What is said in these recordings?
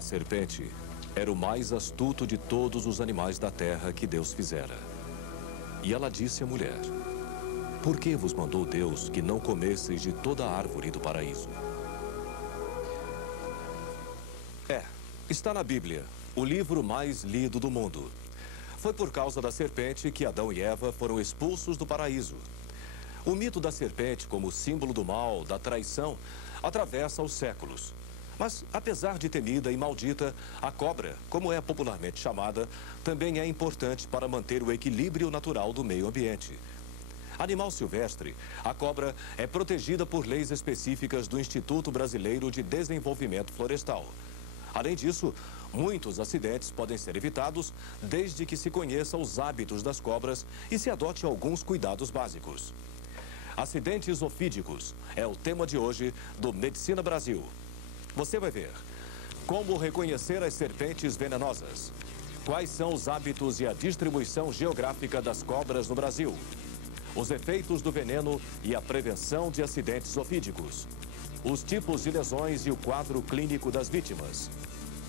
A serpente era o mais astuto de todos os animais da terra que Deus fizera. E ela disse à mulher: por que vos mandou Deus que não comesseis de toda a árvore do paraíso? Está na Bíblia, o livro mais lido do mundo. Foi por causa da serpente que Adão e Eva foram expulsos do paraíso. O mito da serpente, como símbolo do mal, da traição, atravessa os séculos. Mas, apesar de temida e maldita, a cobra, como é popularmente chamada, também é importante para manter o equilíbrio natural do meio ambiente. Animal silvestre, a cobra é protegida por leis específicas do Instituto Brasileiro de Desenvolvimento Florestal. Além disso, muitos acidentes podem ser evitados desde que se conheça os hábitos das cobras e se adote alguns cuidados básicos. Acidentes ofídicos é o tema de hoje do Medicina Brasil. Você vai ver como reconhecer as serpentes venenosas, quais são os hábitos e a distribuição geográfica das cobras no Brasil, os efeitos do veneno e a prevenção de acidentes ofídicos, os tipos de lesões e o quadro clínico das vítimas.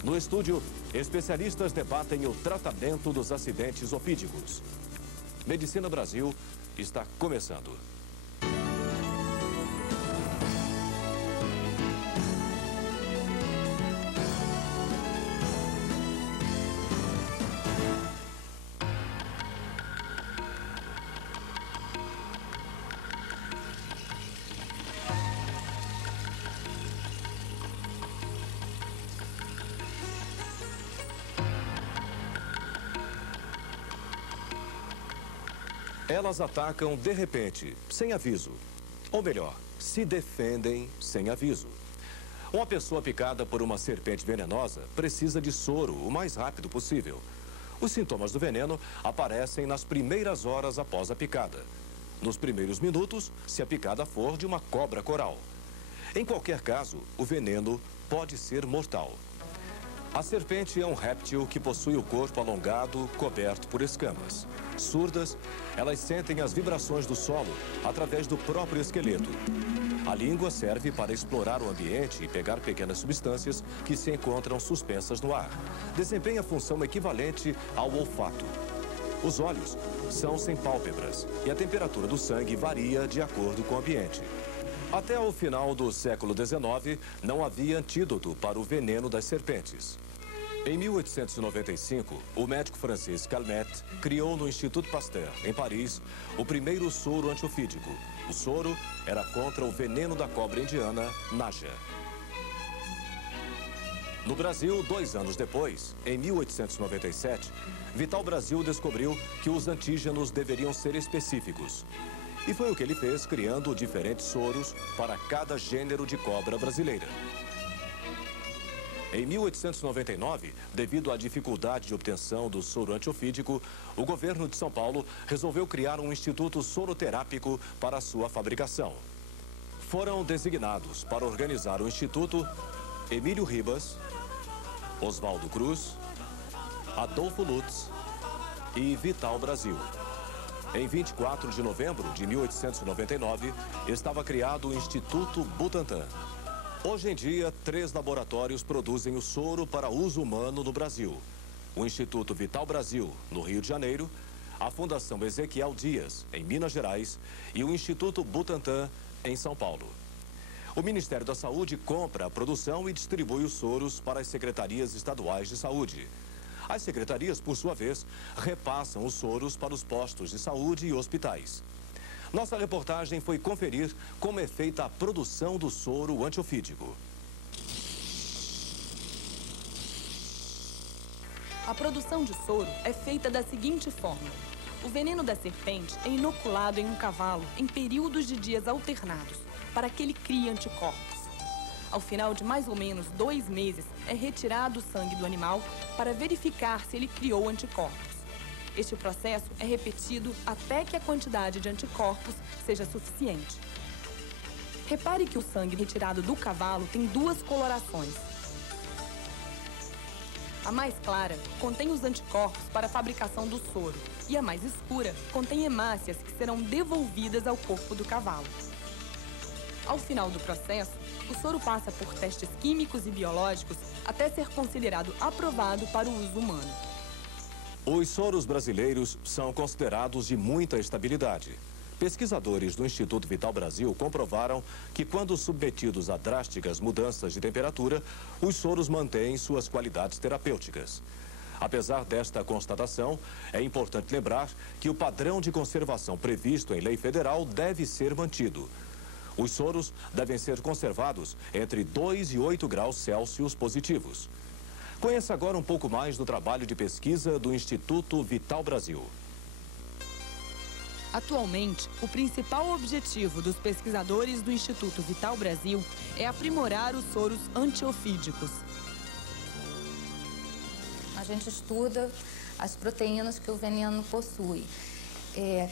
No estúdio, especialistas debatem o tratamento dos acidentes ofídicos. Medicina Brasil está começando. Elas atacam de repente, sem aviso. Ou melhor, se defendem sem aviso. Uma pessoa picada por uma serpente venenosa precisa de soro o mais rápido possível. Os sintomas do veneno aparecem nas primeiras horas após a picada. Nos primeiros minutos, se a picada for de uma cobra coral. Em qualquer caso, o veneno pode ser mortal. A serpente é um réptil que possui o corpo alongado, coberto por escamas. Surdas, elas sentem as vibrações do solo através do próprio esqueleto. A língua serve para explorar o ambiente e pegar pequenas substâncias que se encontram suspensas no ar. Desempenha função equivalente ao olfato. Os olhos são sem pálpebras e a temperatura do sangue varia de acordo com o ambiente. Até o final do século XIX, não havia antídoto para o veneno das serpentes. Em 1895, o médico francês Calmet criou no Instituto Pasteur, em Paris, o primeiro soro antiofídico. O soro era contra o veneno da cobra indiana, Naja. No Brasil, 2 anos depois, em 1897, Vital Brasil descobriu que os antígenos deveriam ser específicos. E foi o que ele fez, criando diferentes soros para cada gênero de cobra brasileira. Em 1899, devido à dificuldade de obtenção do soro antiofídico, o governo de São Paulo resolveu criar um instituto soroterápico para a sua fabricação. Foram designados para organizar o instituto Emílio Ribas, Oswaldo Cruz, Adolfo Lutz e Vital Brasil. Em 24 de novembro de 1899, estava criado o Instituto Butantan. Hoje em dia, 3 laboratórios produzem o soro para uso humano no Brasil. O Instituto Vital Brasil, no Rio de Janeiro, a Fundação Ezequiel Dias, em Minas Gerais, e o Instituto Butantan, em São Paulo. O Ministério da Saúde compra a produção e distribui os soros para as secretarias estaduais de saúde. As secretarias, por sua vez, repassam os soros para os postos de saúde e hospitais. Nossa reportagem foi conferir como é feita a produção do soro antiofídico. A produção de soro é feita da seguinte forma. O veneno da serpente é inoculado em um cavalo em períodos de dias alternados, para que ele crie anticorpos. Ao final de mais ou menos 2 meses, é retirado o sangue do animal para verificar se ele criou anticorpos. Este processo é repetido até que a quantidade de anticorpos seja suficiente. Repare que o sangue retirado do cavalo tem 2 colorações. A mais clara contém os anticorpos para a fabricação do soro e a mais escura contém hemácias que serão devolvidas ao corpo do cavalo. Ao final do processo, o soro passa por testes químicos e biológicos até ser considerado aprovado para o uso humano. Os soros brasileiros são considerados de muita estabilidade. Pesquisadores do Instituto Vital Brasil comprovaram que, quando submetidos a drásticas mudanças de temperatura, os soros mantêm suas qualidades terapêuticas. Apesar desta constatação, é importante lembrar que o padrão de conservação previsto em lei federal deve ser mantido. Os soros devem ser conservados entre 2 e 8 graus Celsius positivos. Conheça agora um pouco mais do trabalho de pesquisa do Instituto Vital Brasil. Atualmente, o principal objetivo dos pesquisadores do Instituto Vital Brasil é aprimorar os soros antiofídicos. A gente estuda as proteínas que o veneno possui.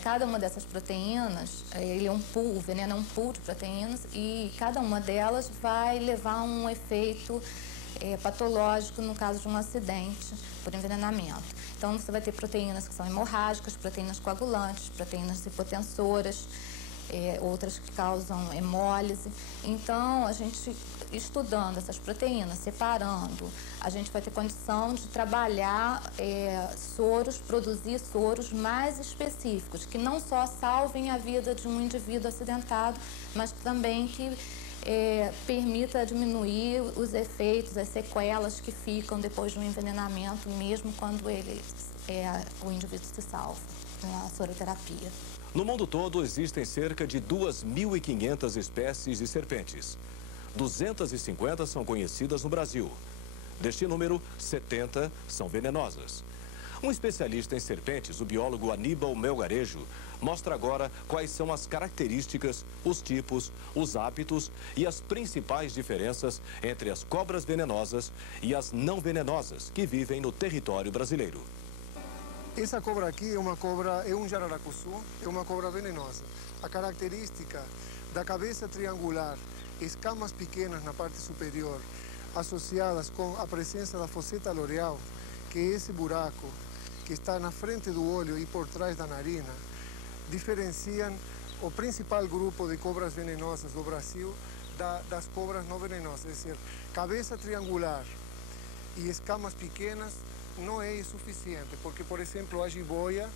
Cada uma dessas proteínas, ele é um pool, o veneno é um pool de proteínas e cada uma delas vai levar a um efeito patológico no caso de um acidente por envenenamento. Então, você vai ter proteínas que são hemorrágicas, proteínas coagulantes, proteínas hipotensoras, outras que causam hemólise. Então, a gente estudando essas proteínas, separando, a gente vai ter condição de trabalhar produzir soros mais específicos, que não só salvem a vida de um indivíduo acidentado, mas também que permita diminuir os efeitos, as sequelas que ficam depois de um envenenamento, mesmo quando o indivíduo se salva na soroterapia. No mundo todo, existem cerca de 2.500 espécies de serpentes. 250 são conhecidas no Brasil. Deste número, 70 são venenosas. Um especialista em serpentes, o biólogo Aníbal Melgarejo, mostra agora quais são as características, os tipos, os hábitos e as principais diferenças entre as cobras venenosas e as não venenosas que vivem no território brasileiro. Essa cobra aqui é um jararacuçu, é uma cobra venenosa. A característica da cabeça triangular, escamas pequenas na parte superior, associadas com a presença da fosseta loreal, que é esse buraco que está na frente do olho e por trás da narina, diferenciam o principal grupo de cobras venenosas do Brasil das cobras não venenosas. É dizer, cabeça triangular e escamas pequenas não é suficiente, porque, por exemplo, a jiboia,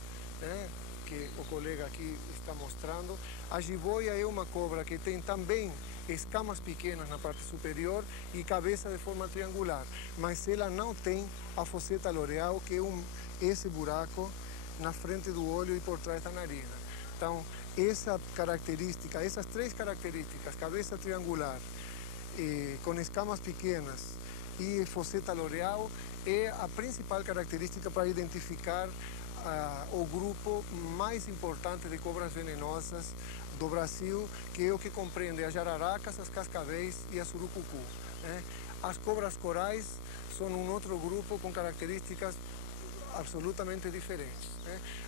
que o colega aqui está mostrando, a jiboia é uma cobra que tem também escamas pequenas na parte superior e cabeça de forma triangular, mas ela não tem a fosseta loreal, que é esse buraco na frente do olho e por trás da narina. Então, essa característica, essas três características, cabeça triangular, com escamas pequenas e fosseta loreal, é a principal característica para identificar o grupo mais importante de cobras venenosas do Brasil, que é o que compreende as jararacas, as cascavéis e a surucucu. As cobras corais são um outro grupo com características absolutamente diferentes.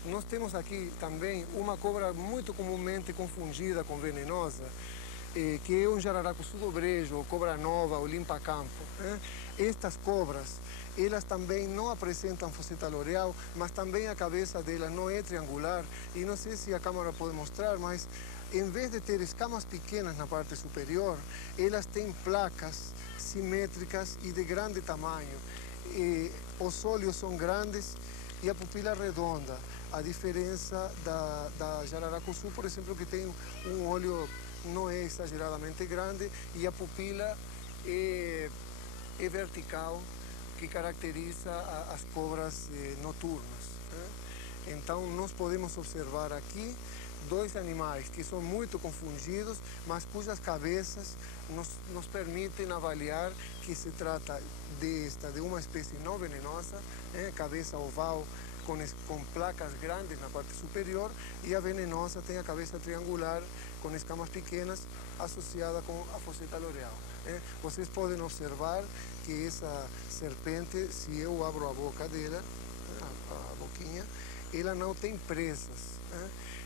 Nós temos aqui também uma cobra muito comumente confundida com venenosa, que é um jararacuçu do brejo, ou cobra nova, ou limpa-campo. Estas cobras, elas também não apresentam fosseta loreal, mas também a cabeça delas não é triangular, e não sei se a câmera pode mostrar, mas em vez de ter escamas pequenas na parte superior, elas têm placas simétricas e de grande tamanho. Os olhos são grandes e a pupila redonda. A diferença da jararacuçu, por exemplo, que tem um olho não é exageradamente grande e a pupila é vertical, que caracteriza as cobras noturnas. Então, nós podemos observar aqui dois animais que são muito confundidos, mas cujas cabeças nos permitem avaliar que se trata de uma espécie não venenosa, cabeça oval, com placas grandes na parte superior, e a venenosa tem a cabeça triangular com escamas pequenas associada com a fosseta loreal. Vocês podem observar que essa serpente, se eu abro a boca dela, a boquinha, ela não tem presas.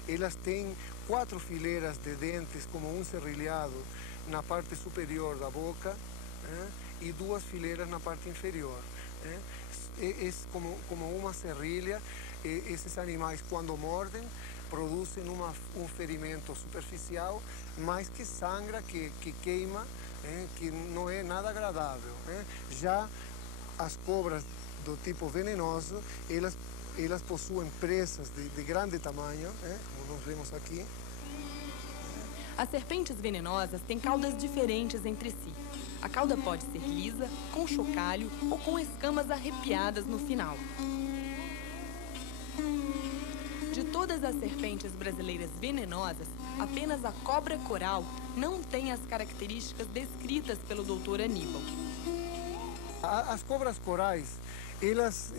Elas têm 4 fileiras de dentes, como um serrilhado, na parte superior da boca, e 2 fileiras na parte inferior. É como uma serrilha. Esses animais, quando mordem, produzem um ferimento superficial, mas que sangra, que queima, que não é nada agradável. Já as cobras do tipo venenoso, elas possuem presas de grande tamanho, como nós vemos aqui. As serpentes venenosas têm caudas diferentes entre si. A cauda pode ser lisa, com chocalho ou com escamas arrepiadas no final. De todas as serpentes brasileiras venenosas, apenas a cobra coral não tem as características descritas pelo Dr. Aníbal. As cobras corais, elas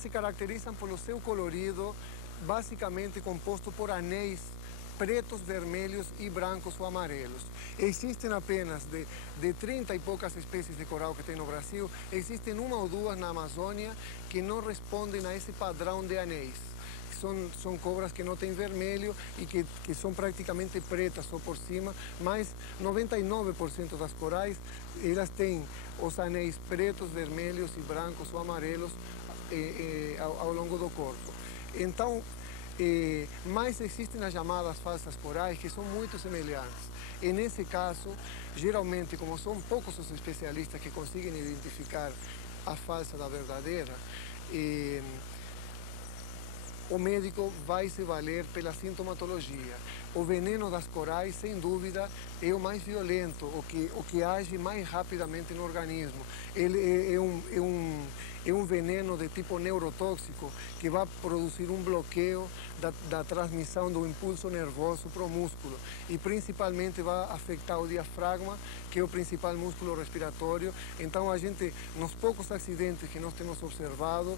se caracterizam pelo seu colorido, basicamente composto por anéis pretos, vermelhos e brancos ou amarelos. Existem apenas de 30 e poucas espécies de coral que tem no Brasil, existem uma ou duas na Amazônia que não respondem a esse padrão de anéis. São cobras que não têm vermelho e que são praticamente pretas só por cima, mas 99% das corais, elas têm os anéis pretos, vermelhos e brancos ou amarelos ao longo do corpo. Então, mas existem as chamadas falsas corais, que são muito semelhantes. E nesse caso, geralmente, como são poucos os especialistas que conseguem identificar a falsa da verdadeira, o médico vai se valer pela sintomatologia. O veneno das corais, sem dúvida, é o mais violento, o que age mais rapidamente no organismo. Ele é um veneno de tipo neurotóxico que vai produzir um bloqueio da transmissão do impulso nervoso para o músculo e principalmente vai afetar o diafragma, que é o principal músculo respiratório. Então a gente, nos poucos acidentes que nós temos observado,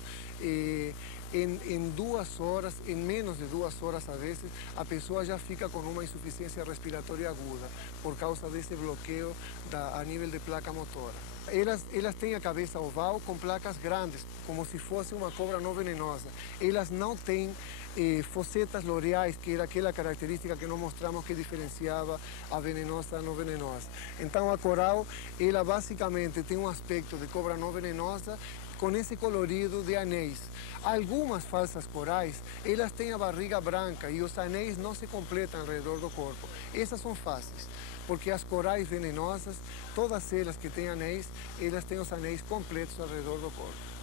em 2 horas, em menos de 2 horas às vezes, a pessoa já fica com uma insuficiência respiratória aguda por causa desse bloqueio a nível de placa motora. Elas têm a cabeça oval com placas grandes, como se fosse uma cobra não venenosa. Elas não têm focetas loreais, que era aquela característica que nós mostramos que diferenciava a venenosa da não venenosa. Então a coral, ela basicamente tem um aspecto de cobra não venenosa com esse colorido de anéis. Algumas falsas corais, elas têm a barriga branca e os anéis não se completam ao redor do corpo. Essas são fáceis, porque as corais venenosas, todas elas que têm anéis, elas têm os anéis completos ao redor do corpo.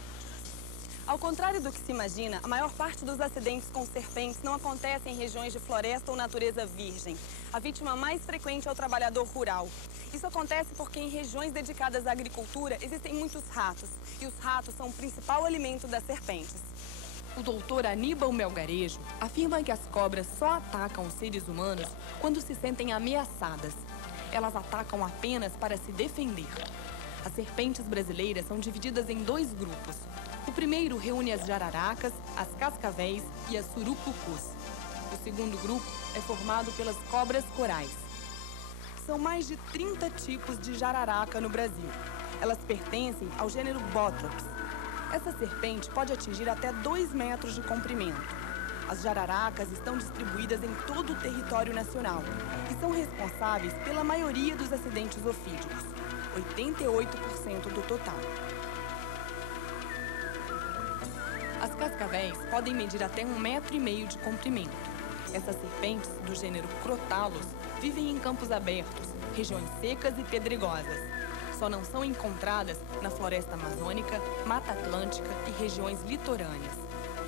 Ao contrário do que se imagina, a maior parte dos acidentes com serpentes não acontece em regiões de floresta ou natureza virgem. A vítima mais frequente é o trabalhador rural. Isso acontece porque em regiões dedicadas à agricultura existem muitos ratos, e os ratos são o principal alimento das serpentes. O doutor Aníbal Melgarejo afirma que as cobras só atacam os seres humanos quando se sentem ameaçadas. Elas atacam apenas para se defender. As serpentes brasileiras são divididas em 2 grupos. O primeiro reúne as jararacas, as cascavéis e as surucucus. O segundo grupo é formado pelas cobras corais. São mais de 30 tipos de jararaca no Brasil. Elas pertencem ao gênero Bothrops. Essa serpente pode atingir até 2 metros de comprimento. As jararacas estão distribuídas em todo o território nacional e são responsáveis pela maioria dos acidentes ofídicos, 88% do total. As cascavéis podem medir até 1,5 metros de comprimento. Essas serpentes, do gênero Crotalus, vivem em campos abertos, regiões secas e pedregosas. Só não são encontradas na floresta amazônica, Mata Atlântica e regiões litorâneas.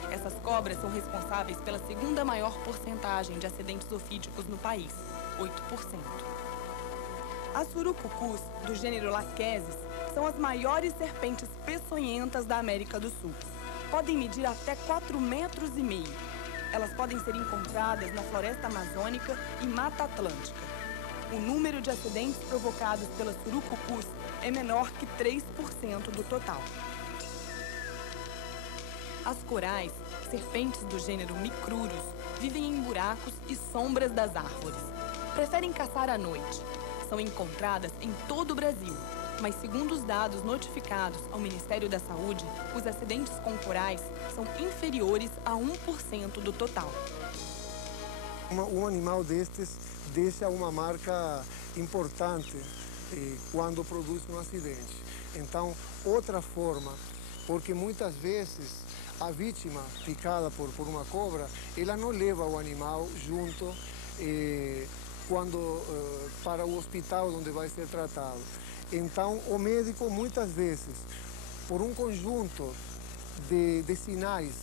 Essas cobras são responsáveis pela segunda maior porcentagem de acidentes ofídicos no país, 8%. As surucucus, do gênero Lachesis, são as maiores serpentes peçonhentas da América do Sul. Podem medir até 4,5 metros. Elas podem ser encontradas na floresta amazônica e Mata Atlântica. O número de acidentes provocados pelas surucucus é menor que 3% do total. As corais, serpentes do gênero Micrurus, vivem em buracos e sombras das árvores. Preferem caçar à noite. São encontradas em todo o Brasil, mas segundo os dados notificados ao Ministério da Saúde, os acidentes com corais são inferiores a 1% do total. Um animal destes deixa uma marca importante quando produz um acidente. Então, outra forma, porque muitas vezes a vítima picada por uma cobra, ela não leva o animal junto para o hospital onde vai ser tratado. Então, o médico, muitas vezes, por um conjunto de sinais,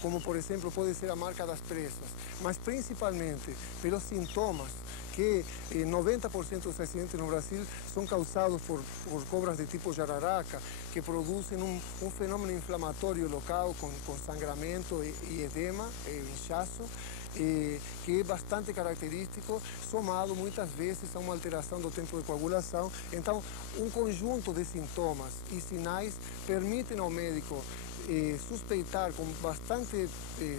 como, por exemplo, pode ser a marca das presas, mas principalmente pelos sintomas, que 90% dos acidentes no Brasil são causados por cobras de tipo jararaca, que produzem um fenômeno inflamatório local com sangramento e edema, inchaço, que é bastante característico, somado muitas vezes a uma alteração do tempo de coagulação. Então, um conjunto de sintomas e sinais permitem ao médico suspeitar com bastante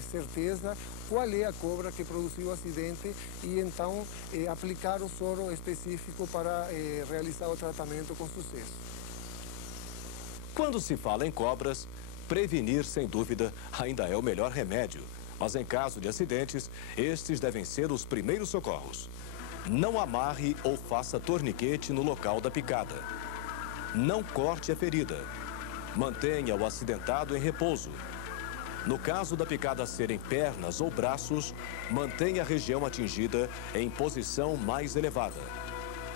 certeza qual é a cobra que produziu o acidente e então aplicar o soro específico para realizar o tratamento com sucesso. Quando se fala em cobras, prevenir, sem dúvida, ainda é o melhor remédio. Mas em caso de acidentes, estes devem ser os primeiros socorros. Não amarre ou faça torniquete no local da picada. Não corte a ferida. Mantenha o acidentado em repouso. No caso da picada ser em pernas ou braços, mantenha a região atingida em posição mais elevada.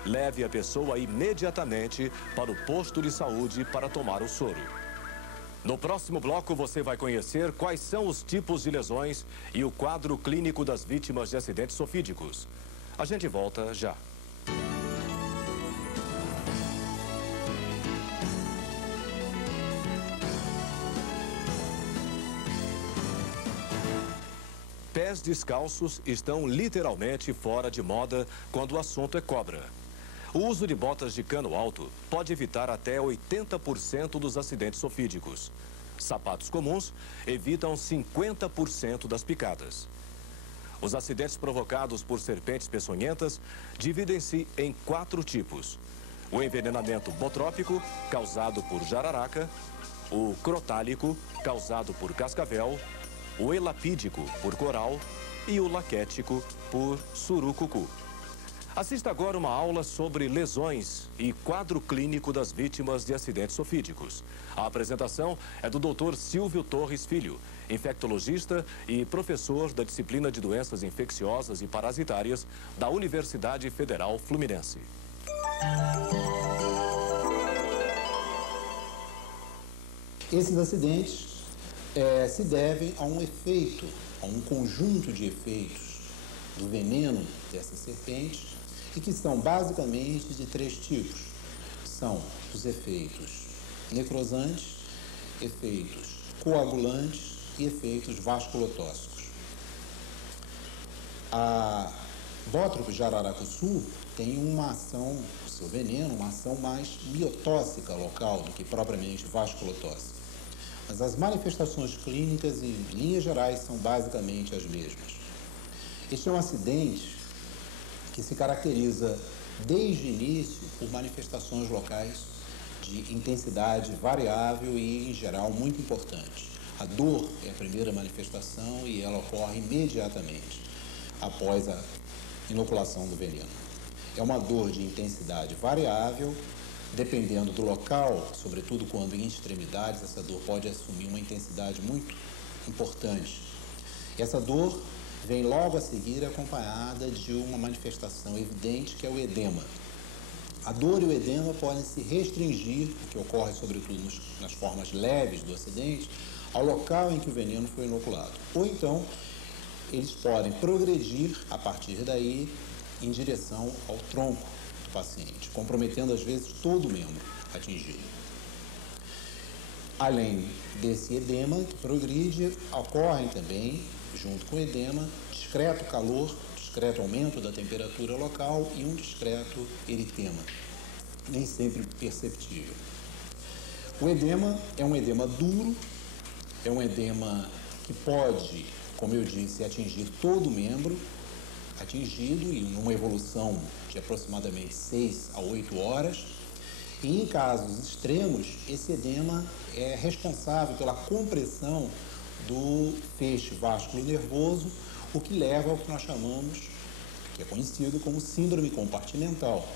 Leve a pessoa imediatamente para o posto de saúde para tomar o soro. No próximo bloco, você vai conhecer quais são os tipos de lesões e o quadro clínico das vítimas de acidentes sofídicos. A gente volta já. Pés descalços estão literalmente fora de moda quando o assunto é cobra. O uso de botas de cano alto pode evitar até 80% dos acidentes sofídicos. Sapatos comuns evitam 50% das picadas. Os acidentes provocados por serpentes peçonhentas dividem-se em 4 tipos. O envenenamento botrópico, causado por jararaca, o crotálico, causado por cascavel, o elapídico, por coral, e o laquético, por surucucu. Assista agora uma aula sobre lesões e quadro clínico das vítimas de acidentes sofídicos. A apresentação é do Dr. Silvio Torres Filho, infectologista e professor da disciplina de doenças infecciosas e parasitárias da Universidade Federal Fluminense. Esses acidentes se devem a um efeito, a um conjunto de efeitos do veneno dessas serpentes, e que são basicamente de 3 tipos. São os efeitos necrosantes, efeitos coagulantes e efeitos vasculotóxicos. A Botrytis jararacuçu tem uma ação, o seu veneno, uma ação mais miotóxica local do que propriamente vasculotóxica. Mas as manifestações clínicas, em linhas gerais, são basicamente as mesmas. Este é um acidente que se caracteriza desde o início por manifestações locais de intensidade variável e, em geral, muito importante. A dor é a primeira manifestação e ela ocorre imediatamente após a inoculação do veneno. É uma dor de intensidade variável. Dependendo do local, sobretudo quando em extremidades, essa dor pode assumir uma intensidade muito importante. Essa dor vem logo a seguir acompanhada de uma manifestação evidente, que é o edema. A dor e o edema podem se restringir, o que ocorre sobretudo nas formas leves do acidente, ao local em que o veneno foi inoculado. Ou então, eles podem progredir a partir daí em direção ao tronco do paciente, comprometendo às vezes todo o membro atingido. Além desse edema que progride, ocorrem também, junto com o edema, discreto calor, discreto aumento da temperatura local e um discreto eritema, nem sempre perceptível. O edema é um edema duro, é um edema que pode, como eu disse, atingir todo o membro atingido e numa evolução de aproximadamente 6 a 8 horas. E em casos extremos, esse edema é responsável pela compressão do feixe vasculo nervoso, o que leva ao que nós chamamos, que é conhecido como síndrome compartimental,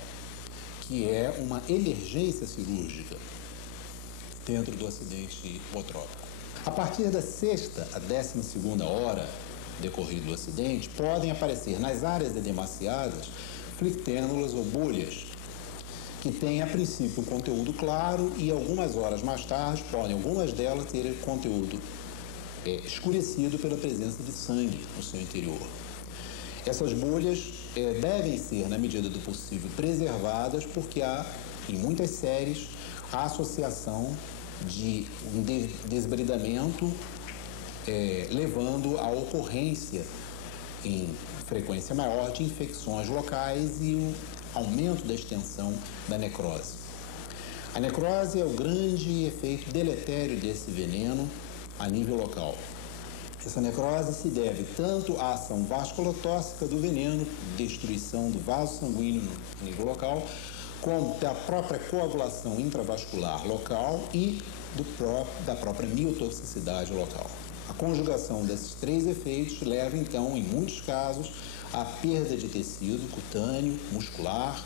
que é uma emergência cirúrgica dentro do acidente botrópico. A partir da 6ª à 12ª hora decorrido do acidente, podem aparecer nas áreas edemaciadas flictênulas ou bolhas, que têm a princípio um conteúdo claro e algumas horas mais tarde podem algumas delas ter conteúdo escurecido pela presença de sangue no seu interior. Essas bolhas devem ser, na medida do possível, preservadas, porque há, em muitas séries, a associação de um desbridamento levando à ocorrência em frequência maior de infecções locais e um aumento da extensão da necrose. A necrose é o grande efeito deletério desse veneno a nível local. Essa necrose se deve tanto à ação vasculotóxica do veneno, destruição do vaso sanguíneo no nível local, como da própria coagulação intravascular local e da própria miotoxicidade local. A conjugação desses três efeitos leva, então, em muitos casos, à perda de tecido cutâneo, muscular,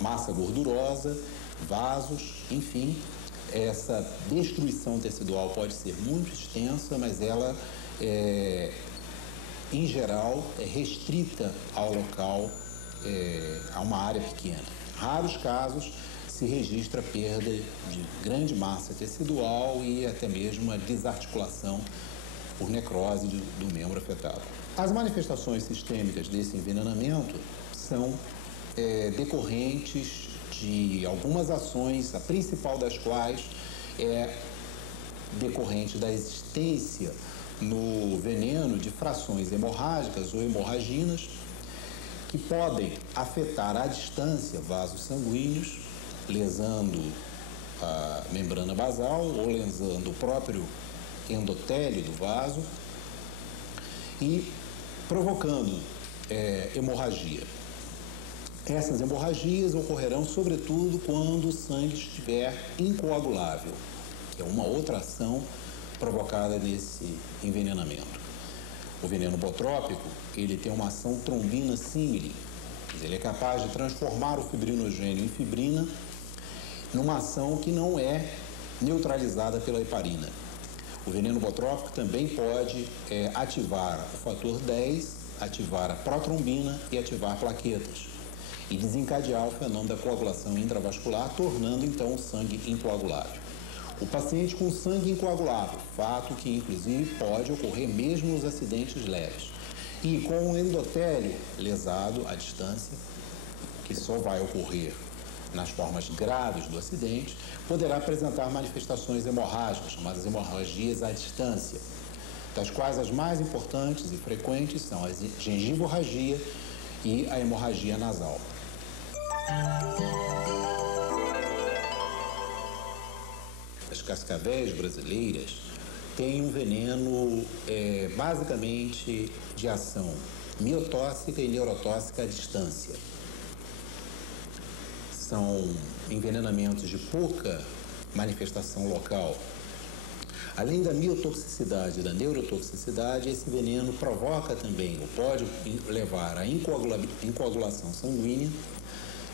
massa gordurosa, vasos, enfim. Essa destruição tecidual pode ser muito extensa, mas ela, em geral, é restrita ao local, a uma área pequena. Raros casos se registra perda de grande massa tecidual e até mesmo a desarticulação por necrose do membro afetado. As manifestações sistêmicas desse envenenamento são decorrentes de algumas ações, a principal das quais é decorrente da existência no veneno de frações hemorrágicas ou hemorraginas que podem afetar à distância vasos sanguíneos, lesando a membrana basal ou lesando o próprio endotélio do vaso e provocando hemorragia. Essas hemorragias ocorrerão sobretudo quando o sangue estiver incoagulável, que é uma outra ação provocada nesse envenenamento. O veneno botrópico, ele tem uma ação trombina símile, ele é capaz de transformar o fibrinogênio em fibrina numa ação que não é neutralizada pela heparina. O veneno botrópico também pode ativar o fator 10, ativar a protrombina e ativar plaquetas e desencadear o fenômeno da coagulação intravascular, tornando então o sangue incoagulável. O paciente com sangue incoagulável, fato que inclusive pode ocorrer mesmo nos acidentes leves, e com o endotélio lesado à distância, que só vai ocorrer nas formas graves do acidente, poderá apresentar manifestações hemorrágicas, chamadas hemorragias à distância, das quais as mais importantes e frequentes são a gengivomorragia e a hemorragia nasal. As cascavéis brasileiras têm um veneno basicamente de ação miotóxica e neurotóxica à distância. São envenenamentos de pouca manifestação local. Além da miotoxicidade e da neurotoxicidade, esse veneno provoca também, ou pode levar à incoagulação sanguínea,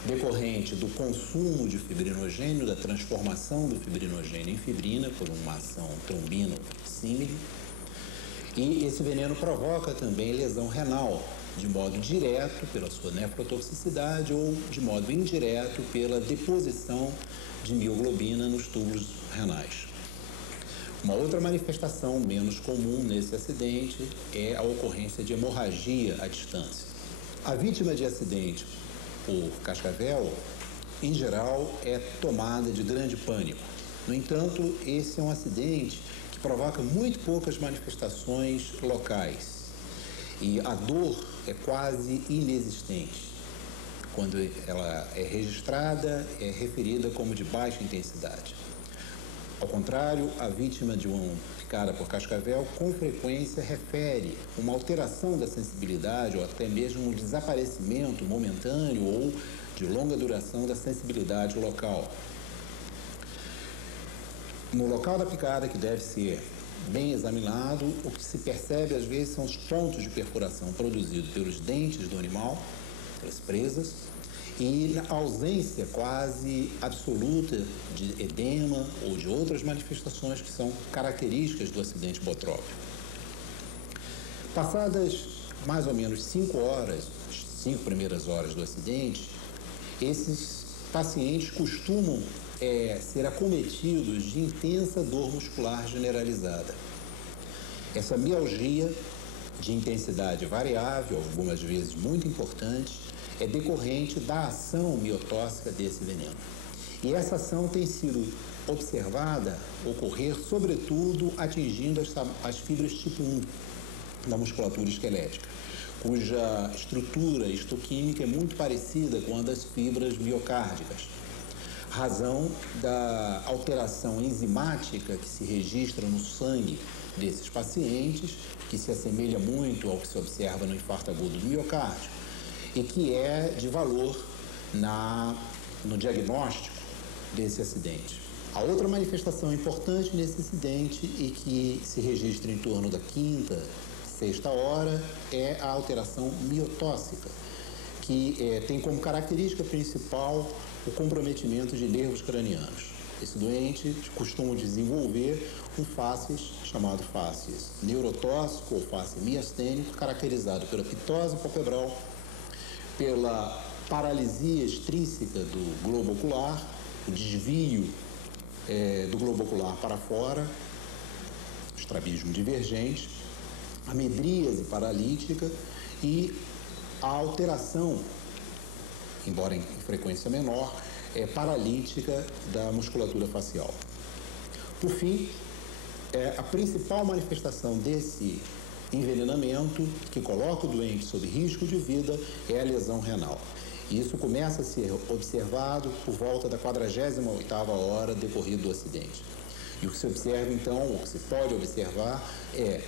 decorrente do consumo de fibrinogênio, da transformação do fibrinogênio em fibrina por uma ação trombino-símile. E esse veneno provoca também lesão renal, de modo direto pela sua nefrotoxicidade ou de modo indireto pela deposição de mioglobina nos túbulos renais. Uma outra manifestação menos comum nesse acidente é a ocorrência de hemorragia à distância. A vítima de acidente por cascavel, em geral, é tomada de grande pânico. No entanto, esse é um acidente que provoca muito poucas manifestações locais e a dor é quase inexistente. Quando ela é registrada, é referida como de baixa intensidade. Ao contrário, a vítima de uma picada por cascavel, com frequência, refere uma alteração da sensibilidade ou até mesmo um desaparecimento momentâneo ou de longa duração da sensibilidade local. No local da picada, que deve ser bem examinado, o que se percebe às vezes são os pontos de perfuração produzidos pelos dentes do animal, pelas presas, e na ausência quase absoluta de edema ou de outras manifestações que são características do acidente botrópico. Passadas mais ou menos 5 horas, as 5 primeiras horas do acidente, esses pacientes costumam ser acometidos de intensa dor muscular generalizada. Essa mialgia de intensidade variável, algumas vezes muito importante, é decorrente da ação miotóxica desse veneno. E essa ação tem sido observada ocorrer, sobretudo, atingindo as fibras tipo 1 da musculatura esquelética, cuja estrutura histoquímica é muito parecida com a das fibras miocárdicas, razão da alteração enzimática que se registra no sangue desses pacientes, que se assemelha muito ao que se observa no infarto agudo do miocárdio e que é de valor no diagnóstico desse acidente. A outra manifestação importante nesse acidente e que se registra em torno da 5ª, 6ª hora é a alteração miotóxica, que tem como característica principal o comprometimento de nervos cranianos. Esse doente costuma desenvolver um fáscias chamado fáscias neurotóxico ou fáscia miastênico, caracterizado pela ptose palpebral, pela paralisia extrínseca do globo ocular, o desvio do globo ocular para fora, estrabismo divergente, a medríase paralítica e a alteração, embora em frequência menor, paralítica da musculatura facial. Por fim, a principal manifestação desse envenenamento que coloca o doente sob risco de vida é a lesão renal. E isso começa a ser observado por volta da 48ª hora decorrido do acidente. E o que se observa, então, o que se pode observar é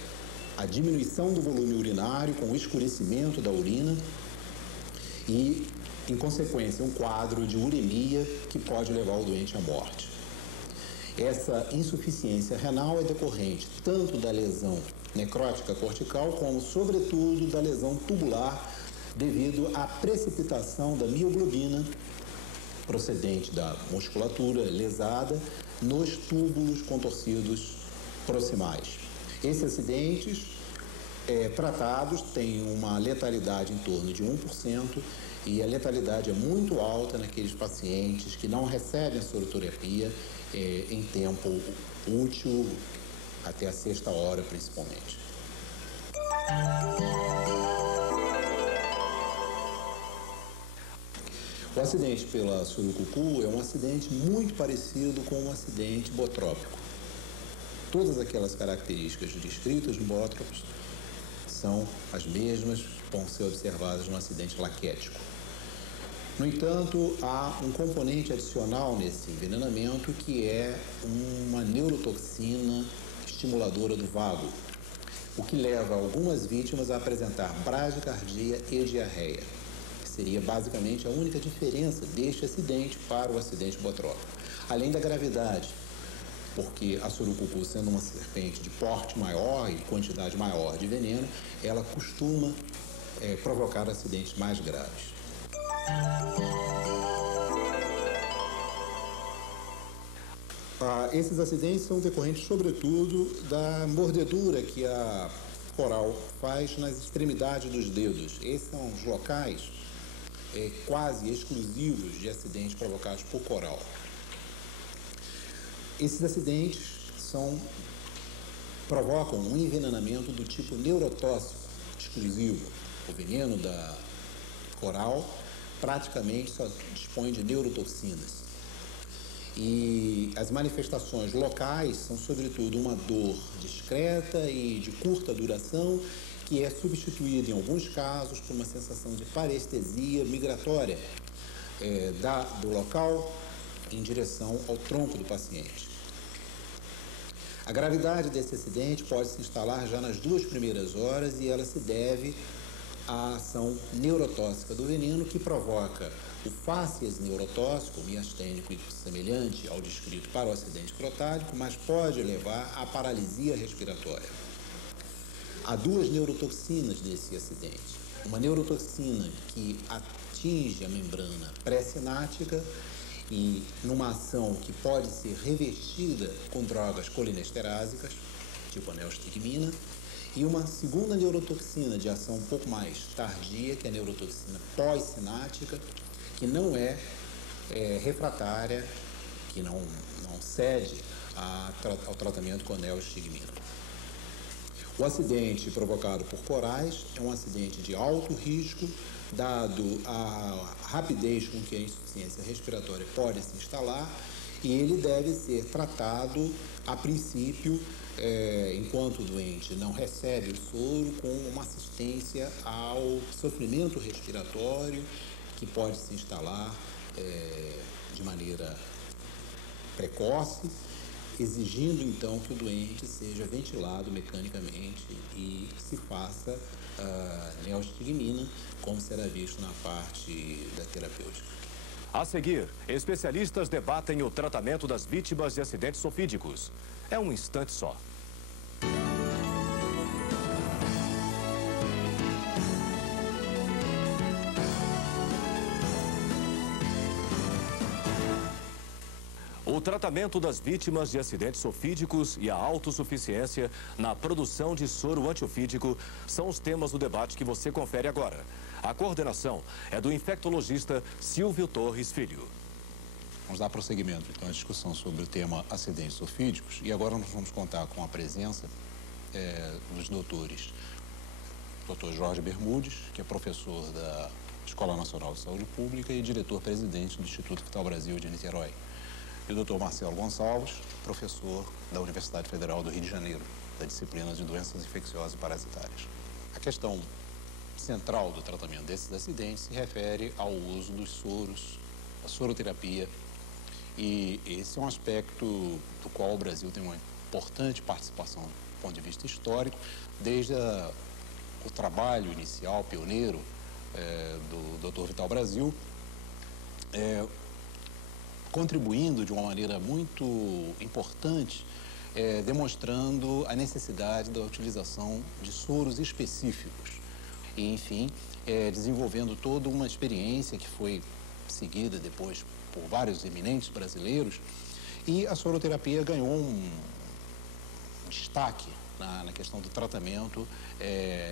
a diminuição do volume urinário com o escurecimento da urina e, em consequência, um quadro de uremia que pode levar o doente à morte. Essa insuficiência renal é decorrente tanto da lesão necrótica cortical como, sobretudo, da lesão tubular devido à precipitação da mioglobina procedente da musculatura lesada nos túbulos contorcidos proximais. Esses acidentes tratados têm uma letalidade em torno de 1% e a letalidade é muito alta naqueles pacientes que não recebem a soroterapia em tempo útil, até a 6ª hora principalmente. O acidente pela surucucu é um acidente muito parecido com um acidente botrópico. Todas aquelas características descritas no bótropos são as mesmas que vão ser observadas no acidente laquético. No entanto, há um componente adicional nesse envenenamento que é uma neurotoxina estimuladora do vago, o que leva algumas vítimas a apresentar bradicardia e diarreia, que seria basicamente a única diferença deste acidente para o acidente botrópico. Além da gravidade, porque a surucucu, sendo uma serpente de porte maior e quantidade maior de veneno, ela costuma provocar acidentes mais graves. Esses acidentes são decorrentes, sobretudo, da mordedura que a coral faz nas extremidades dos dedos. Esses são os locais quase exclusivos de acidentes provocados por coral. Esses acidentes provocam um envenenamento do tipo neurotóxico exclusivo. O veneno da coral praticamente só dispõe de neurotoxinas. E as manifestações locais são, sobretudo, uma dor discreta e de curta duração, que é substituída, em alguns casos, por uma sensação de parestesia migratória do local em direção ao tronco do paciente. A gravidade desse acidente pode se instalar já nas 2 primeiras horas e ela se deve à ação neurotóxica do veneno, que provoca o fáscias neurotóxico, miastênico e semelhante ao descrito para o acidente crotálico, mas pode levar à paralisia respiratória. Há 2 neurotoxinas nesse acidente. uma neurotoxina que atinge a membrana pré-sináptica e numa ação que pode ser revestida com drogas colinesterásicas, tipo a neostigmina, e uma segunda neurotoxina de ação um pouco mais tardia, que é a neurotoxina pós-sináptica, que não é refratária, que não cede ao tratamento com a neostigmina. O acidente provocado por corais é um acidente de alto risco, dado a rapidez com que a insuficiência respiratória pode se instalar, e ele deve ser tratado, a princípio, enquanto o doente não recebe o soro, com uma assistência ao sofrimento respiratório, que pode se instalar de maneira precoce, exigindo então que o doente seja ventilado mecanicamente e se faça neostigmina, como será visto na parte da terapêutica. A seguir, especialistas debatem o tratamento das vítimas de acidentes sofídicos. É um instante só. O tratamento das vítimas de acidentes sofídicos e a autossuficiência na produção de soro antiofídico são os temas do debate que você confere agora. A coordenação é do infectologista Silvio Torres Filho. Vamos dar prosseguimento, então, à discussão sobre o tema acidentes sofídicos, e agora nós vamos contar com a presença dos doutores. Dr. Jorge Bermudes, que é professor da Escola Nacional de Saúde Pública e diretor-presidente do Instituto Vital Brasil de Niterói. E o Dr. Marcelo Gonçalves, professor da Universidade Federal do Rio de Janeiro, da disciplina de doenças infecciosas e parasitárias. A questão central do tratamento desses acidentes se refere ao uso dos soros, a soroterapia, e esse é um aspecto do qual o Brasil tem uma importante participação do ponto de vista histórico, desde o trabalho inicial, pioneiro, do Dr. Vital Brasil, contribuindo de uma maneira muito importante, demonstrando a necessidade da utilização de soros específicos. E, enfim, desenvolvendo toda uma experiência que foi seguida depois por vários eminentes brasileiros, e a soroterapia ganhou um destaque na questão do tratamento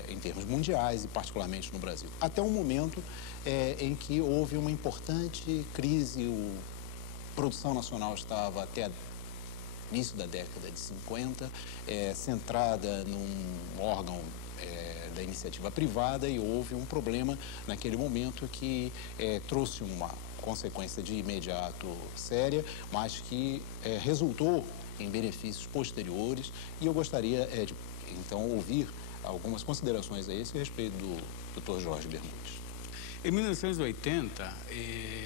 em termos mundiais e particularmente no Brasil. Até um momento em que houve uma importante crise, a produção nacional estava até início da década de 50, centrada num órgão da iniciativa privada, e houve um problema naquele momento que trouxe uma consequência de imediato séria, mas que resultou em benefícios posteriores, e eu gostaria de, então, ouvir algumas considerações a esse respeito do Dr. Jorge Bermudes. Em 1980,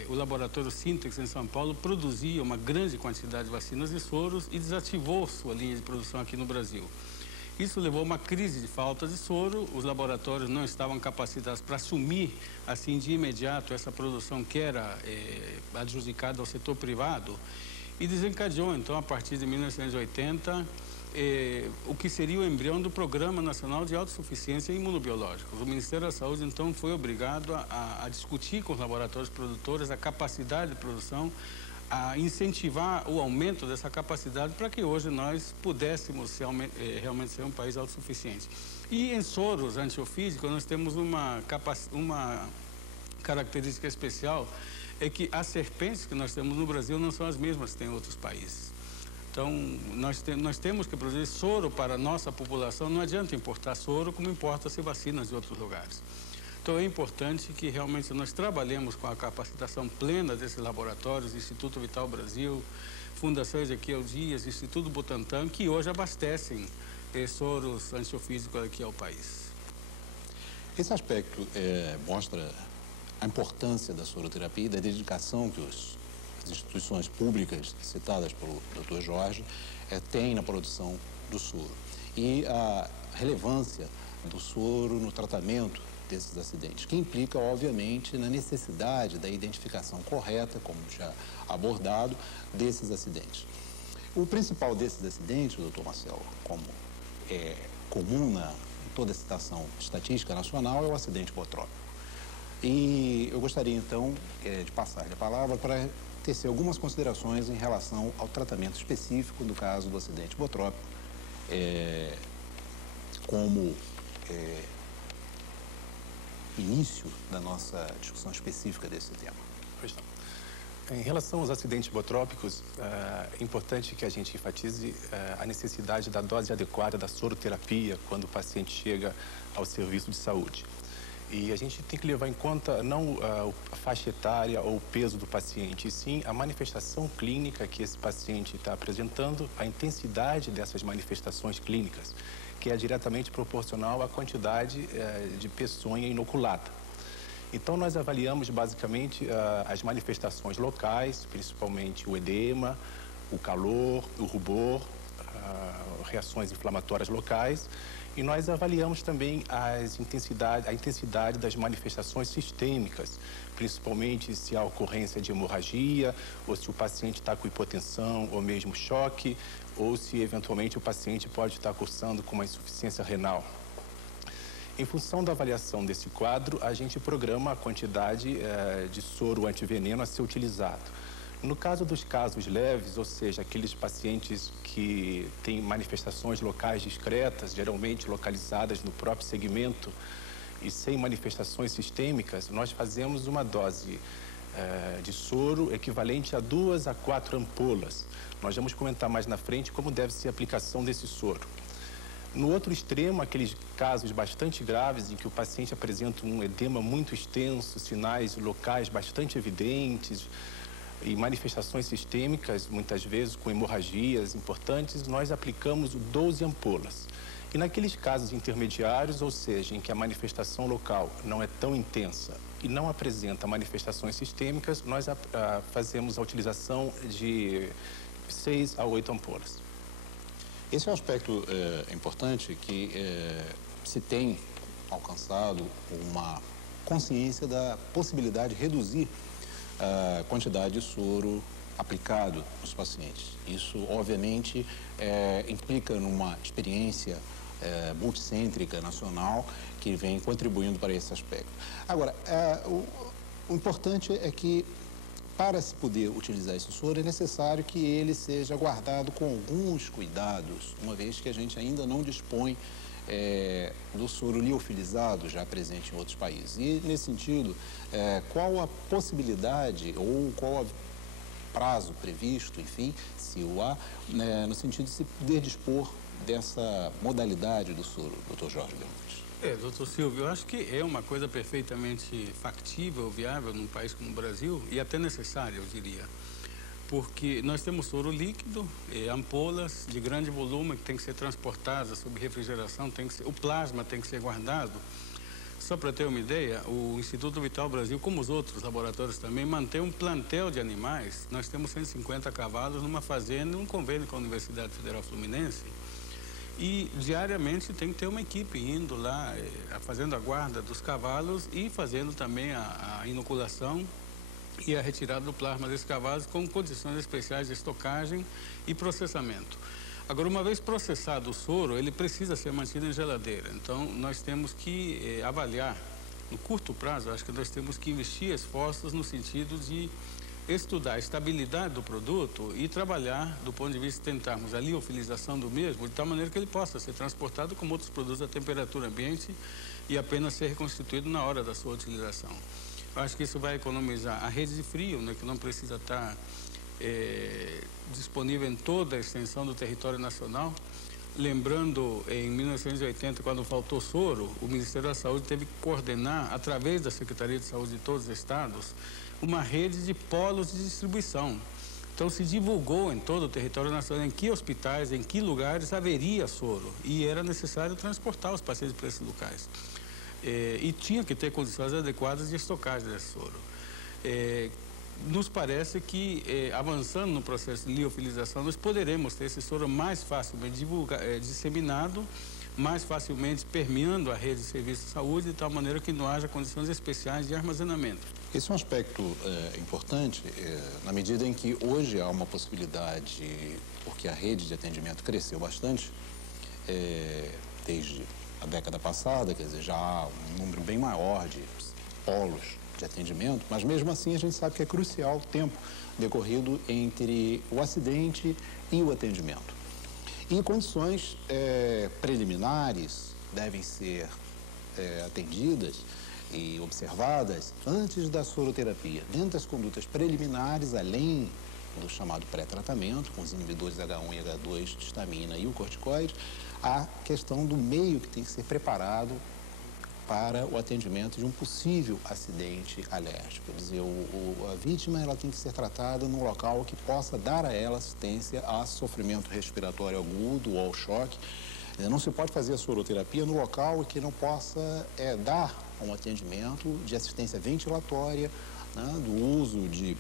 o laboratório Sintex em São Paulo produzia uma grande quantidade de vacinas e soros e desativou sua linha de produção aqui no Brasil. Isso levou a uma crise de falta de soro, os laboratórios não estavam capacitados para assumir, assim, de imediato, essa produção que era adjudicada ao setor privado, e desencadeou, então, a partir de 1980, o que seria o embrião do Programa Nacional de Autossuficiência Imunobiológica. O Ministério da Saúde, então, foi obrigado a discutir com os laboratórios produtores a capacidade de produção, a incentivar o aumento dessa capacidade para que hoje nós pudéssemos realmente ser um país autossuficiente. E em soros antiofídicos nós temos uma característica especial, é que as serpentes que nós temos no Brasil não são as mesmas que tem em outros países. Então, nós temos que produzir soro para a nossa população, não adianta importar soro como importa-se vacinas de outros lugares. Então, é importante que realmente nós trabalhemos com a capacitação plena desses laboratórios, Instituto Vital Brasil, Fundação Ezequiel Dias, Instituto Butantan, que hoje abastecem soros antiofídicos aqui ao país. Esse aspecto mostra a importância da soroterapia e da dedicação que as instituições públicas citadas pelo Dr. Jorge têm na produção do soro. E a relevância do soro no tratamento desses acidentes, que implica, obviamente, na necessidade da identificação correta, como já abordado, desses acidentes. O principal desses acidentes, doutor Marcelo, como é comum toda a citação estatística nacional, é o acidente botrópico. E eu gostaria, então, de passar-lhe a palavra para tecer algumas considerações em relação ao tratamento específico do caso do acidente botrópico, como início da nossa discussão específica desse tema. Pois não. Em relação aos acidentes botrópicos, é importante que a gente enfatize a necessidade da dose adequada da soroterapia quando o paciente chega ao serviço de saúde. E a gente tem que levar em conta não a faixa etária ou o peso do paciente, e sim a manifestação clínica que esse paciente está apresentando, a intensidade dessas manifestações clínicas, que é diretamente proporcional à quantidade de peçonha inoculada. Então, nós avaliamos basicamente as manifestações locais, principalmente o edema, o calor, o rubor, reações inflamatórias locais, e nós avaliamos também a intensidade das manifestações sistêmicas, principalmente se há ocorrência de hemorragia, ou se o paciente está com hipotensão ou mesmo choque, ou se eventualmente o paciente pode estar cursando com uma insuficiência renal. Em função da avaliação desse quadro, a gente programa a quantidade de soro antiveneno a ser utilizado. No caso dos casos leves, ou seja, aqueles pacientes que têm manifestações locais discretas, geralmente localizadas no próprio segmento e sem manifestações sistêmicas, nós fazemos uma dose de soro equivalente a 2 a 4 ampolas. Nós vamos comentar mais na frente como deve ser a aplicação desse soro. No outro extremo, aqueles casos bastante graves em que o paciente apresenta um edema muito extenso, sinais locais bastante evidentes, e manifestações sistêmicas, muitas vezes com hemorragias importantes, nós aplicamos 12 ampolas. E naqueles casos intermediários, ou seja, em que a manifestação local não é tão intensa e não apresenta manifestações sistêmicas, nós fazemos a utilização de 6 a 8 ampolas. Esse é um aspecto importante que se tem alcançado uma consciência da possibilidade de reduzir a quantidade de soro aplicado nos pacientes. Isso, obviamente, implica numa experiência multicêntrica nacional que vem contribuindo para esse aspecto. Agora, o importante é que, para se poder utilizar esse soro, é necessário que ele seja guardado com alguns cuidados, uma vez que a gente ainda não dispõe do soro liofilizado já presente em outros países. E, nesse sentido, qual a possibilidade ou qual o prazo previsto, enfim, se o há, no sentido de se poder dispor dessa modalidade do soro, Dr. Jorge Leônidas? Doutor Silvio, eu acho que é uma coisa perfeitamente factível, viável num país como o Brasil e até necessária, eu diria. Porque nós temos soro líquido, ampolas de grande volume que tem que ser transportadas sob refrigeração, o plasma tem que ser guardado. Só para ter uma ideia, o Instituto Vital Brasil, como os outros laboratórios também, mantém um plantel de animais. Nós temos 150 cavalos numa fazenda, um convênio com a Universidade Federal Fluminense. E diariamente tem que ter uma equipe indo lá, fazendo a guarda dos cavalos e fazendo também a inoculação e a retirada do plasma desses cavalos com condições especiais de estocagem e processamento. Agora, uma vez processado o soro, ele precisa ser mantido em geladeira. Então, nós temos que avaliar, no curto prazo, acho que nós temos que investir esforços no sentido de estudar a estabilidade do produto e trabalhar do ponto de vista de tentarmos a liofilização do mesmo, de tal maneira que ele possa ser transportado como outros produtos a temperatura ambiente e apenas ser reconstituído na hora da sua utilização. Eu acho que isso vai economizar a rede de frio, né, que não precisa estar disponível em toda a extensão do território nacional. Lembrando, em 1980, quando faltou soro, o Ministério da Saúde teve que coordenar, através da Secretaria de Saúde de todos os estados, uma rede de polos de distribuição. Então, se divulgou em todo o território nacional em que hospitais, em que lugares haveria soro. E era necessário transportar os pacientes para esses locais. E tinha que ter condições adequadas de estocagem desse soro. Nos parece que, avançando no processo de liofilização, nós poderemos ter esse soro mais facilmente disseminado, mais facilmente permeando a rede de serviços de saúde, de tal maneira que não haja condições especiais de armazenamento. Esse é um aspecto importante, na medida em que hoje há uma possibilidade, porque a rede de atendimento cresceu bastante, desde a década passada, quer dizer, já há um número bem maior de polos de atendimento, mas mesmo assim a gente sabe que é crucial o tempo decorrido entre o acidente e o atendimento. E condições preliminares devem ser atendidas e observadas antes da soroterapia. Dentro das condutas preliminares, além do chamado pré-tratamento, com os inibidores H1 e H2 de histamina e o corticoide, a questão do meio que tem que ser preparado para o atendimento de um possível acidente alérgico. Quer dizer, a vítima ela tem que ser tratada num local que possa dar a ela assistência a sofrimento respiratório agudo ou ao choque. Não se pode fazer a soroterapia no local que não possa dar um atendimento de assistência ventilatória, né, do uso de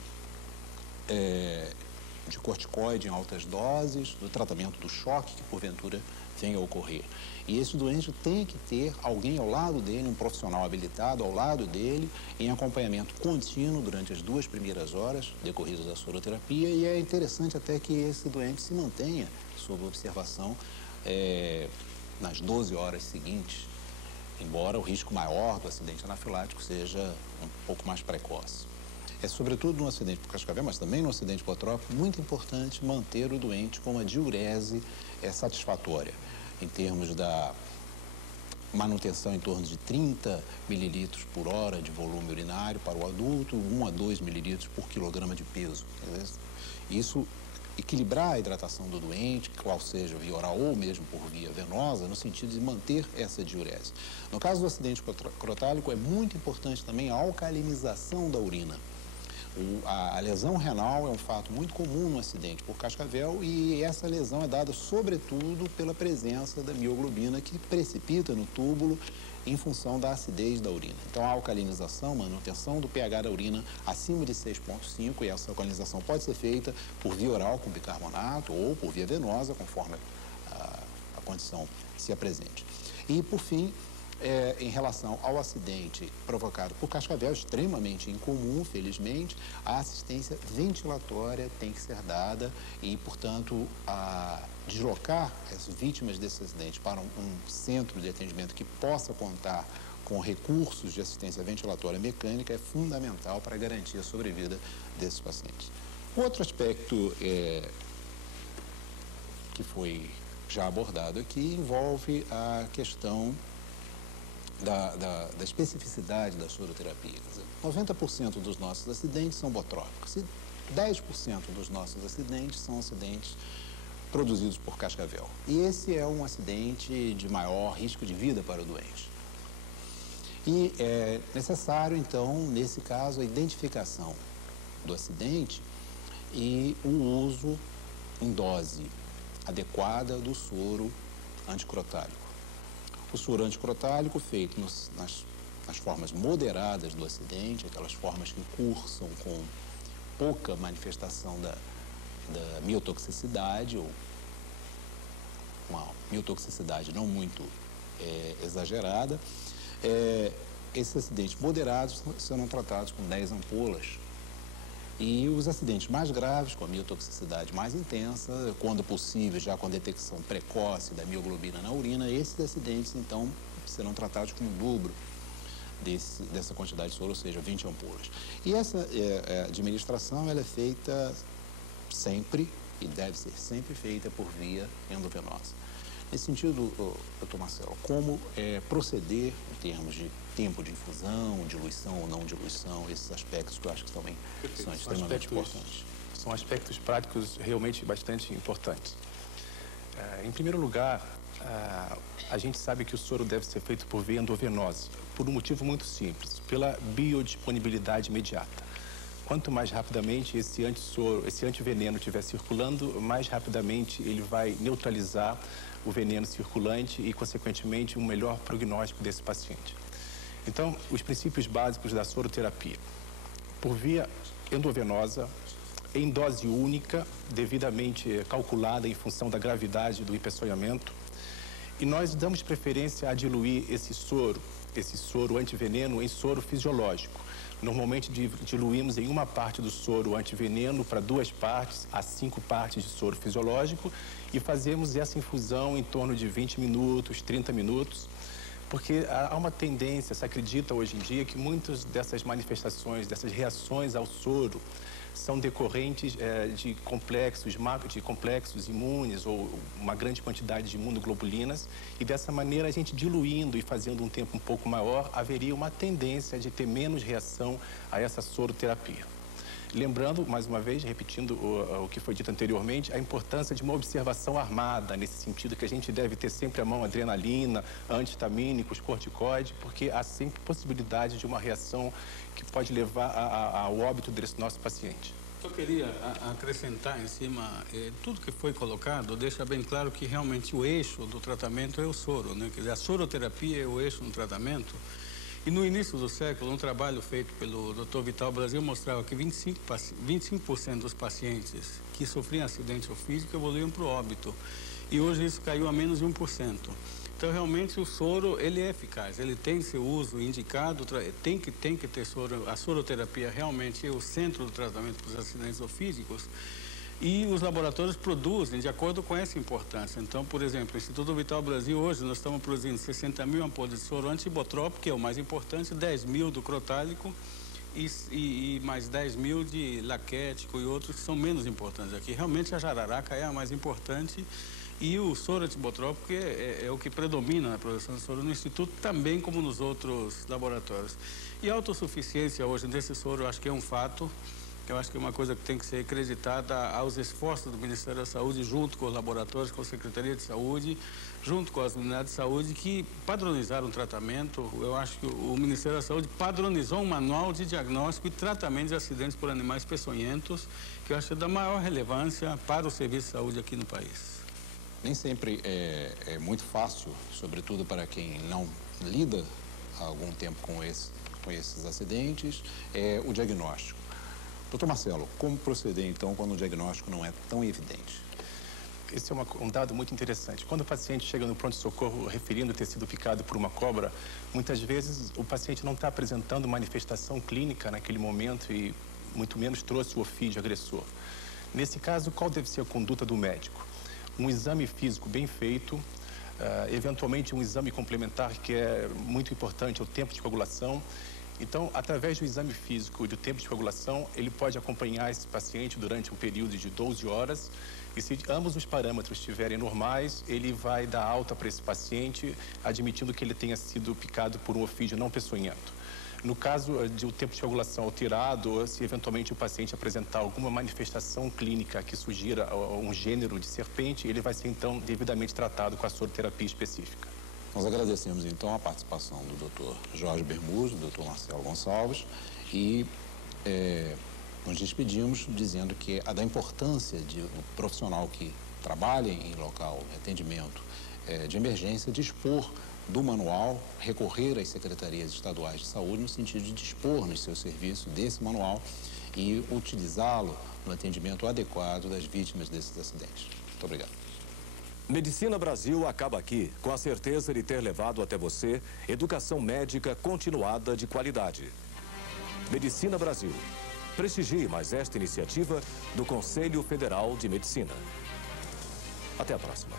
corticoide em altas doses, do tratamento do choque que porventura venha a ocorrer. E esse doente tem que ter alguém ao lado dele, um profissional habilitado ao lado dele, em acompanhamento contínuo durante as 2 primeiras horas decorridas da soroterapia, e é interessante até que esse doente se mantenha sob observação nas 12 horas seguintes, embora o risco maior do acidente anafilático seja um pouco mais precoce. É sobretudo no acidente por cascavel, mas também no acidente hipotrópico, muito importante manter o doente com uma diurese satisfatória, em termos da manutenção em torno de 30 mililitros por hora de volume urinário para o adulto, 1 a 2 mililitros por quilograma de peso. Isso equilibrar a hidratação do doente, qual seja via oral ou mesmo por via venosa, no sentido de manter essa diurese. No caso do acidente crotálico, é muito importante também a alcalinização da urina. A lesão renal é um fato muito comum no acidente por cascavel, e essa lesão é dada sobretudo pela presença da mioglobina, que precipita no túbulo em função da acidez da urina. Então, a alcalinização, manutenção do pH da urina acima de 6,5, e essa alcalinização pode ser feita por via oral com bicarbonato ou por via venosa, conforme a condição se apresente. E, por fim, em relação ao acidente provocado por cascavel, extremamente incomum, felizmente, a assistência ventilatória tem que ser dada e, portanto, deslocar as vítimas desse acidente para um centro de atendimento que possa contar com recursos de assistência ventilatória mecânica é fundamental para garantir a sobrevida desses pacientes. Outro aspecto que foi já abordado aqui envolve a questão da especificidade da soroterapia. Quer dizer, 90% dos nossos acidentes são botrópicos e 10% dos nossos acidentes são acidentes produzidos por cascavel. E esse é um acidente de maior risco de vida para o doente. E é necessário, então, nesse caso, a identificação do acidente e o uso em dose adequada do soro anticrotálico. O soro anticrotálico feito nas formas moderadas do acidente, aquelas formas que cursam com pouca manifestação da miotoxicidade, ou uma miotoxicidade não muito exagerada. Esses acidentes moderados serão tratados com 10 ampolas. E os acidentes mais graves, com a miotoxicidade mais intensa, quando possível, já com a detecção precoce da mioglobina na urina, esses acidentes, então, serão tratados com o dobro dessa quantidade de soro, ou seja, 20 ampolas. E essa administração ela é feita sempre, e deve ser sempre feita por via endovenosa. Nesse sentido, doutor Marcelo, como proceder em termos de tempo de infusão, diluição ou não diluição, esses aspectos que eu acho que também são extremamente importantes. São aspectos práticos realmente bastante importantes. Em primeiro lugar, a gente sabe que o soro deve ser feito por via endovenosa, por um motivo muito simples, pela biodisponibilidade imediata. Quanto mais rapidamente esse antiveneno estiver circulando, mais rapidamente ele vai neutralizar o veneno circulante e, consequentemente, um melhor prognóstico desse paciente. Então, os princípios básicos da soroterapia. Por via endovenosa, em dose única, devidamente calculada em função da gravidade do hipersonhamento. E nós damos preferência a diluir esse soro antiveneno em soro fisiológico. Normalmente diluímos em uma parte do soro antiveneno para 2 partes a 5 partes de soro fisiológico e fazemos essa infusão em torno de 20 minutos, 30 minutos. Porque há uma tendência, se acredita hoje em dia, que muitas dessas manifestações, dessas reações ao soro, são decorrentes de complexos imunes ou uma grande quantidade de imunoglobulinas, e dessa maneira a gente diluindo e fazendo um tempo um pouco maior, haveria uma tendência de ter menos reação a essa soroterapia. Lembrando, mais uma vez, repetindo o que foi dito anteriormente, a importância de uma observação armada, nesse sentido que a gente deve ter sempre à mão adrenalina, antihistamínicos, corticoide, porque há sempre possibilidade de uma reação que pode levar ao óbito desse nosso paciente. Eu queria acrescentar em cima, tudo que foi colocado deixa bem claro que realmente o eixo do tratamento é o soro, né? Quer dizer, a soroterapia é o eixo no tratamento. E no início do século, um trabalho feito pelo Dr. Vital Brasil mostrava que 25% dos pacientes que sofriam acidente físico evoluíam para o óbito. E hoje isso caiu a menos de 1%. Então, realmente, o soro, ele é eficaz, ele tem seu uso indicado, tem que ter soro. A soroterapia realmente é o centro do tratamento para os acidentes físicos. E os laboratórios produzem de acordo com essa importância. Então, por exemplo, o Instituto Vital Brasil, hoje, nós estamos produzindo 60 mil ampolhas de soro antibotrópico, que é o mais importante, 10 mil do crotálico e mais 10 mil de laquético e outros que são menos importantes aqui. Realmente, a jararaca é a mais importante e o soro antibotrópico é o que predomina na produção de soro no Instituto, também como nos outros laboratórios. E a autossuficiência hoje desse soro, eu acho que é um fato. Eu acho que é uma coisa que tem que ser acreditada aos esforços do Ministério da Saúde, junto com os laboratórios, com a Secretaria de Saúde, junto com as unidades de saúde, que padronizaram o tratamento. Eu acho que o Ministério da Saúde padronizou um manual de diagnóstico e tratamento de acidentes por animais peçonhentos, que eu acho da maior relevância para o serviço de saúde aqui no país. Nem sempre é muito fácil, sobretudo para quem não lida há algum tempo com esses acidentes, o diagnóstico. Doutor Marcelo, como proceder, então, quando o diagnóstico não é tão evidente? Esse é um dado muito interessante. Quando o paciente chega no pronto-socorro referindo ter sido picado por uma cobra, muitas vezes o paciente não está apresentando manifestação clínica naquele momento e muito menos trouxe o ofídio agressor. Nesse caso, qual deve ser a conduta do médico? Um exame físico bem feito, eventualmente um exame complementar que é muito importante, é o tempo de coagulação. Então, através do exame físico e do tempo de coagulação, ele pode acompanhar esse paciente durante um período de 12 horas e se ambos os parâmetros estiverem normais, ele vai dar alta para esse paciente, admitindo que ele tenha sido picado por um ofídio não peçonhento. No caso de o tempo de coagulação alterado, se eventualmente o paciente apresentar alguma manifestação clínica que sugira um gênero de serpente, ele vai ser então devidamente tratado com a soroterapia específica. Nós agradecemos, então, a participação do Dr. Jorge Bermúdez, do Dr. Marcelo Gonçalves e nos despedimos dizendo que da importância de um profissional que trabalha em local de atendimento de emergência dispor do manual, recorrer às secretarias estaduais de saúde no sentido de dispor nos seus serviços desse manual e utilizá-lo no atendimento adequado das vítimas desses acidentes. Muito obrigado. Medicina Brasil acaba aqui com a certeza de ter levado até você educação médica continuada de qualidade. Medicina Brasil. Prestigie mais esta iniciativa do Conselho Federal de Medicina. Até a próxima.